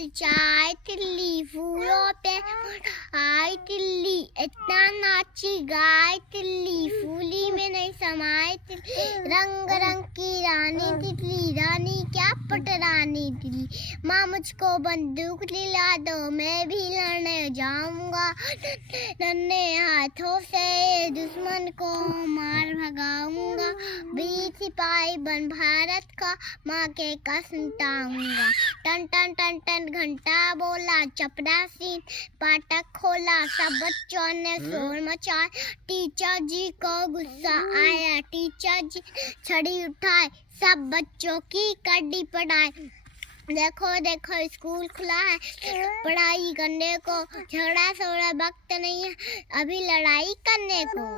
ललचाए तिल्ली, फूलों पे आई तिल्ली, इतना नाची गाय तिल्ली, फूली में नहीं समाए तिल्ली, रंग रंग की रानी तितली, रानी क्या पटरानी तिल्ली। माँ मुझको बंदूक दिला दो, मैं भी लड़ने जाऊंगा, नन्हे हाथों से दुश्मन को मार भगाऊंगा, वीर सिपाही बन भारत का माँ के कसम उठाऊंगा। टन टन टन टन घंटा बोला, चपरासी फाटक खोला, सब बच्चों ने शोर मचाया, टीचर जी को गुस्सा आया, टीचर जी छड़ी उठाए, सब बच्चों की कड़ी पढ़ाई। देखो देखो स्कूल खुला है, पढ़ाई करने को, झगड़ा थोड़ा वक्त नहीं है अभी लड़ाई करने को।